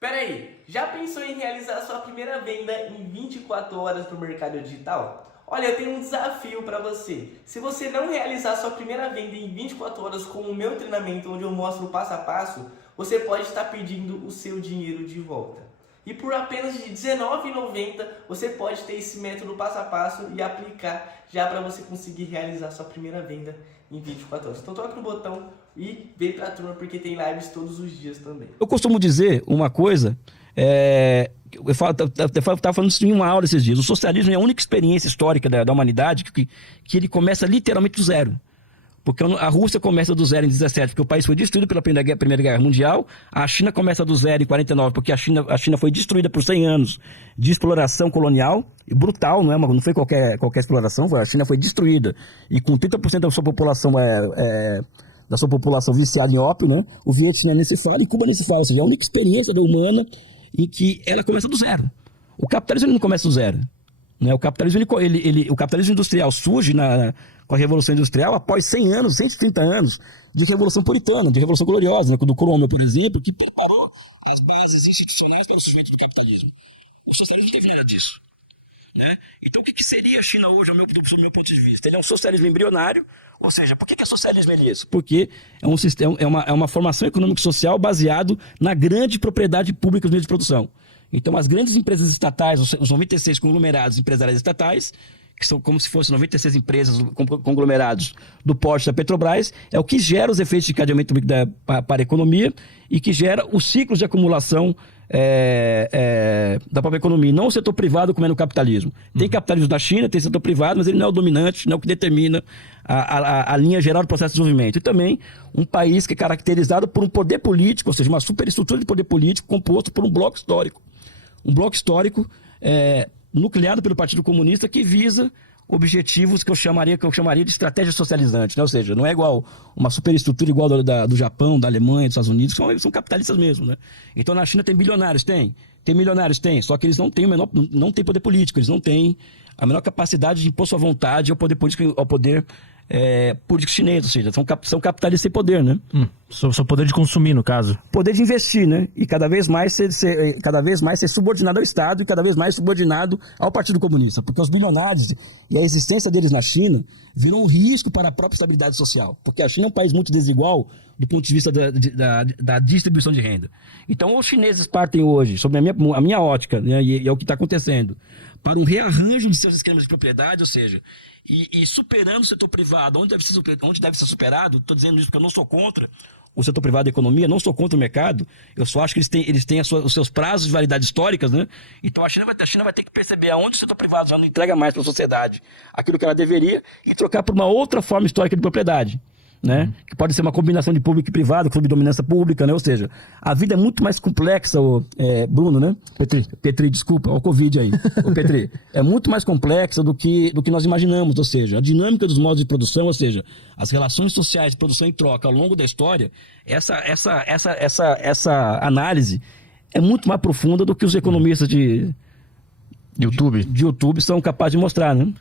Pera aí, já pensou em realizar sua primeira venda em 24 horas no mercado digital? Olha, eu tenho um desafio para você. Se você não realizar sua primeira venda em 24 horas com o meu treinamento, onde eu mostro o passo a passo, você pode estar pedindo o seu dinheiro de volta. E por apenas de R$19,90 você pode ter esse método passo a passo e aplicar já para você conseguir realizar sua primeira venda em 24 horas. Então toca no botão e vem para a turma porque tem lives todos os dias também. Eu costumo dizer uma coisa, eu estava falando isso em uma aula esses dias. O socialismo é a única experiência histórica da humanidade que ele começa literalmente do zero. Porque a Rússia começa do zero em 17, porque o país foi destruído pela Primeira Guerra Mundial. A China começa do zero em 49, porque a China foi destruída por 100 anos de exploração colonial, e brutal, não foi qualquer exploração, a China foi destruída. E com 30% da sua população viciada em ópio, né? O Vietnã nem se fala e Cuba nem se fala. Ou seja, é a única experiência da humana em que ela começa do zero. O capitalismo não começa do zero. Né? O capitalismo industrial surge com a Revolução Industrial após 100 anos, 130 anos de Revolução Puritana, de Revolução Gloriosa, né? Do Cromwell, por exemplo, que preparou as bases institucionais para o surgimento do capitalismo. O socialismo não teve nada disso. Né? Então, o que seria a China hoje, do meu ponto de vista? Ele é um socialismo embrionário, ou seja, por que socialismo é isso? Porque é uma formação econômico-social baseado na grande propriedade pública dos meios de produção. Então, as grandes empresas estatais, os 96 conglomerados empresariais estatais, que são como se fossem 96 empresas conglomerados do porte da Petrobras, é o que gera os efeitos de cadeamento para a economia e que gera os ciclos de acumulação da própria economia. Não o setor privado como é no capitalismo. Tem capitalismo da China, tem setor privado, mas ele não é o dominante, não é o que determina a linha geral do processo de desenvolvimento. E também um país que é caracterizado por um poder político, ou seja, uma superestrutura de poder político composto por um bloco histórico. Um bloco histórico nucleado pelo Partido Comunista que visa objetivos que eu chamaria de estratégia socializante, né? Ou seja, não é igual uma superestrutura igual do Japão, da Alemanha, dos Estados Unidos, que são capitalistas mesmo, né? Então na China tem bilionários, tem milionários, só que eles não têm poder político, eles não têm a menor capacidade de impor sua vontade ao poder político, político chinês, ou seja, são capitalistas sem poder, né? Só poder de consumir, no caso. Poder de investir, né? E cada vez mais ser subordinado ao Estado e cada vez mais subordinado ao Partido Comunista. Porque os bilionários e a existência deles na China viram um risco para a própria estabilidade social. Porque a China é um país muito desigual do ponto de vista da distribuição de renda. Então, os chineses partem hoje, sob a minha ótica, né? E é o que está acontecendo, para um rearranjo de seus esquemas de propriedade, ou seja, e superando o setor privado, onde deve ser superado. Estou dizendo isso porque eu não sou contra o setor privado da economia, não sou contra o mercado, eu só acho que eles têm os seus prazos de validade históricas, né? Então a China vai ter que perceber aonde o setor privado já não entrega mais para a sociedade aquilo que ela deveria e trocar por uma outra forma histórica de propriedade. Né? Que pode ser uma combinação de público e privado, clube de dominância pública, né? Ou seja, a vida é muito mais complexa, Bruno, né? Petri, desculpa, olha o Covid aí. Petri, é muito mais complexa do que nós imaginamos, ou seja, a dinâmica dos modos de produção, ou seja, as relações sociais de produção e troca ao longo da história, essa análise é muito mais profunda do que os economistas de YouTube são capazes de mostrar, né?